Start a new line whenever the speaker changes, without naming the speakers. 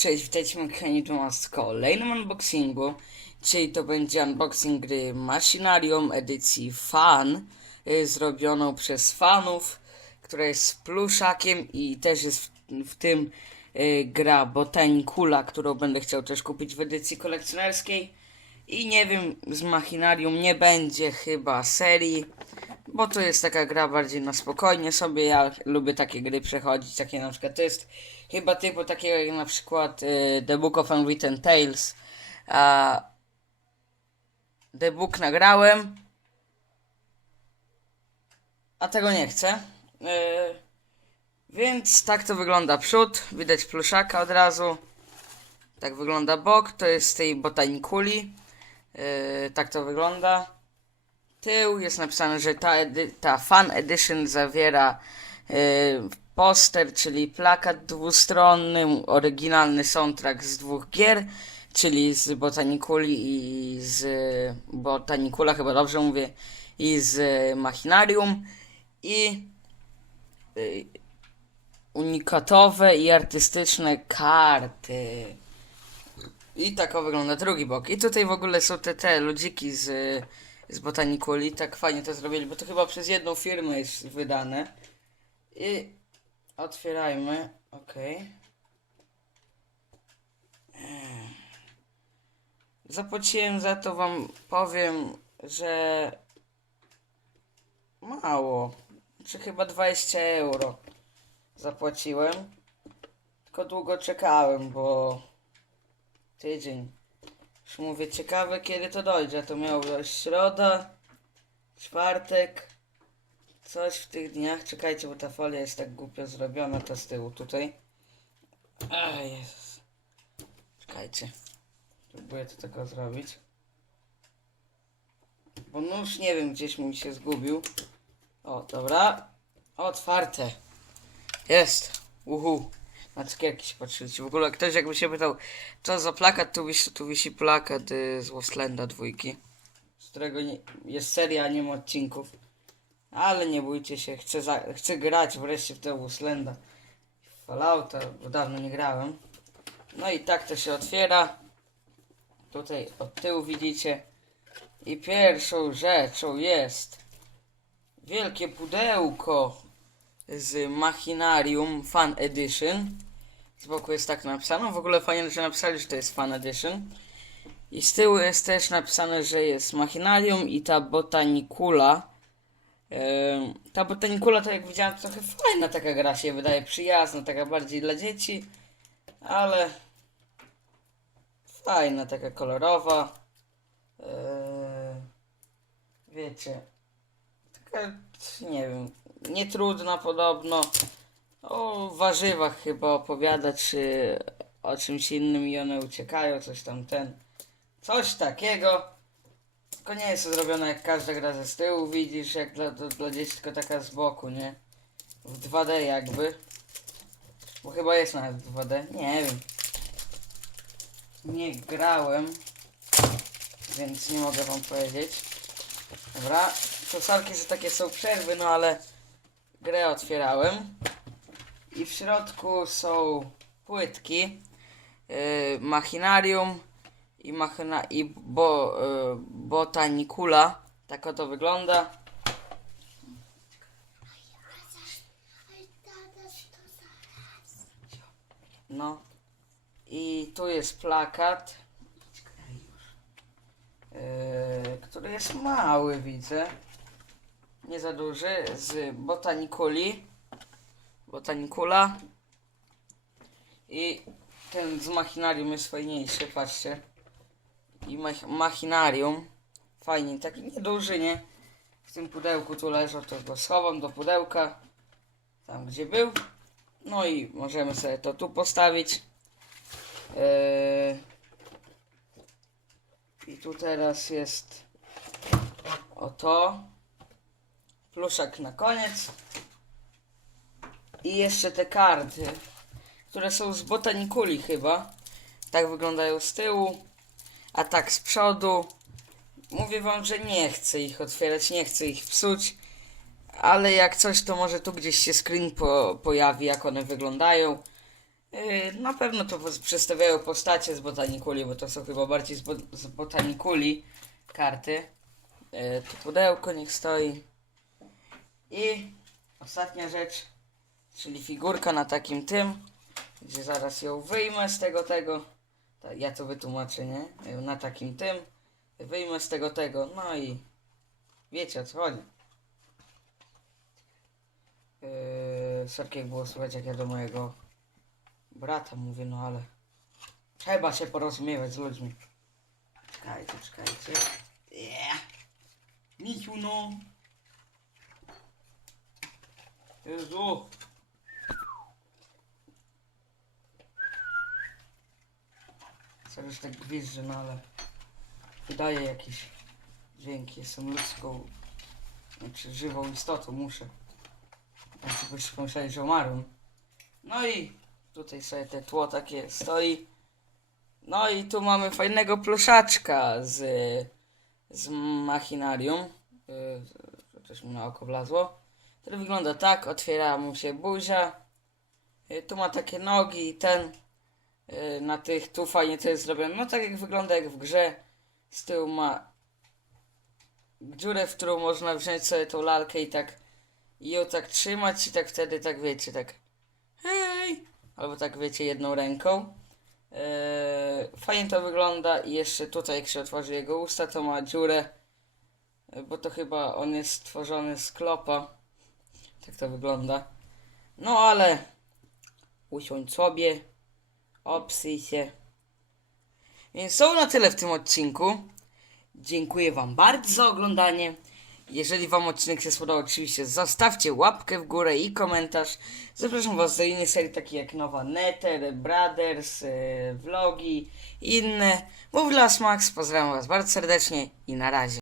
cześć, witajcie na kanale w kolejnym unboxingu. Dzisiaj to będzie unboxing gry Machinarium edycji Fan, y, zrobioną przez fanów, która jest z pluszakiem i też jest w, w tym y, gra Botanicula, którą będę chciał też kupić w edycji kolekcjonerskiej. I nie wiem, z Machinarium nie będzie chyba serii, bo to jest taka gra bardziej na spokojnie sobie. Ja lubię takie gry przechodzić, takie na przykład to jest chyba typu takiego jak na przykład y, The Book of Unwritten Tales. A The Book nagrałem, a tego nie chcę. Y, więc tak to wygląda przód, widać pluszaka od razu. Tak wygląda bok, to jest z tej botanikuli. Yy, tak to wygląda. Tył jest napisane, że ta, edy- ta fan edition zawiera yy, poster, czyli plakat dwustronny, oryginalny soundtrack z dwóch gier, czyli z Botaniculi i z Botanicula, chyba dobrze mówię, i z Machinarium i yy, unikatowe i artystyczne karty. I tak wygląda drugi bok. I tutaj w ogóle są te, te ludziki z, z Botaniculi. Tak fajnie to zrobili, bo to chyba przez jedną firmę jest wydane. I otwierajmy. Okej. Ech. Zapłaciłem za to, wam powiem, że mało. Czy chyba 20 euro zapłaciłem. Tylko długo czekałem, bo tydzień. Już mówię, ciekawe kiedy to dojdzie. To miało dojść środa, czwartek, coś w tych dniach. Czekajcie, bo ta folia jest tak głupio zrobiona, ta z tyłu tutaj. A Jezus. Czekajcie. Próbuję to tylko zrobić. Bo nóż, nie wiem, gdzieś mi się zgubił. O, dobra. Otwarte. Jest. Uhu. Na cukierki się patrzycie. W ogóle ktoś jakby się pytał, co za plakat, tu wisi, tu wisi plakat y, z Wastlanda dwójki. Z którego nie, jest seria, nie ma odcinków. Ale nie bójcie się, chcę, za, chcę grać wreszcie w tego Wastlanda. W Fallouta, bo dawno nie grałem. No i tak to się otwiera. Tutaj od tyłu widzicie. I pierwszą rzeczą jest wielkie pudełko z Machinarium Fan Edition. Z boku jest tak napisane. W ogóle fajnie, że napisali, że to jest Fan Edition. I z tyłu jest też napisane, że jest Machinarium i ta Botanicula. Ym, ta Botanicula to jak widziałem trochę fajna taka gra się wydaje, przyjazna, taka bardziej dla dzieci, ale fajna, taka kolorowa. Yy, wiecie, taka, nie wiem, nietrudna podobno. O warzywach chyba opowiada, czy o czymś innym i one uciekają, coś tam ten. Coś takiego. Tylko nie jest to zrobione jak każda gra ze z tyłu, widzisz, jak dla, dla, dzieci, tylko taka z boku, nie? W 2D jakby. Bo chyba jest nawet w 2D, nie wiem. Nie grałem, więc nie mogę wam powiedzieć. Dobra, przesalki, że takie są przerwy, no ale grę otwierałem. I w środku są płytki, yy, machinarium i, machina, i bo, yy, botanicula. Tak oto wygląda. No. I tu jest plakat, yy, który jest mały, widzę. Nie za duży, z botaniculi. Botanicula. I ten z machinarium jest fajniejszy, patrzcie. I mach machinarium. Fajnie, taki nieduży, nie? W tym pudełku tu leżą, to go schowam do pudełka. Tam gdzie był. No i możemy sobie to tu postawić. Yy... I tu teraz jest oto. Pluszak na koniec. I jeszcze te karty, które są z botanikuli chyba. Tak wyglądają z tyłu, a tak z przodu. Mówię wam, że nie chcę ich otwierać, nie chcę ich psuć. Ale jak coś, to może tu gdzieś się screen po, pojawi, jak one wyglądają. Yy, na pewno to przedstawiają postacie z Botanikuli, bo to są chyba bardziej z, bo z Botanikuli karty. Yy, to pudełko niech stoi. I ostatnia rzecz, czyli figurka na takim tym, gdzie zaraz ją wyjmę z tego tego. Ta, ja to wytłumaczę, nie? Na takim tym. Wyjmę z tego tego, no i wiecie o co chodzi. Yy, sorki jak było słychać jak ja do mojego brata mówię, no ale trzeba się porozumiewać z ludźmi. Czekajcie, czekajcie. Yeah. Misiu no. Jezu. Już tak gwizdże, no ale wydaje jakieś dźwięki. Jestem ludzką, znaczy żywą istotą, muszę. Znaczy byście pomyśleli, że umarłem. No i tutaj sobie te tło takie stoi. No i tu mamy fajnego pluszaczka z, z machinarium. Yy, Coś mu na oko wlazło. Który wygląda tak, otwiera mu się buzia. Yy, Tu ma takie nogi i ten na tych, tu fajnie to jest zrobione. No tak jak wygląda jak w grze. Z tyłu ma dziurę, w którą można wziąć sobie tą lalkę i tak i ją tak trzymać i tak wtedy tak wiecie, tak hej, albo tak wiecie jedną ręką. Eee, fajnie to wygląda i jeszcze tutaj jak się otworzy jego usta to ma dziurę, e, bo to chyba on jest stworzony z klopa. Tak to wygląda. No ale usiądź sobie, obsyj się. Więc są na tyle w tym odcinku. Dziękuję Wam bardzo za oglądanie. Jeżeli Wam odcinek się spodobał, oczywiście zostawcie łapkę w górę i komentarz. Zapraszam Was do innych serii, takich jak Nowa Nether, Brothers, yy, vlogi inne. Mów Las Max, pozdrawiam Was bardzo serdecznie i na razie.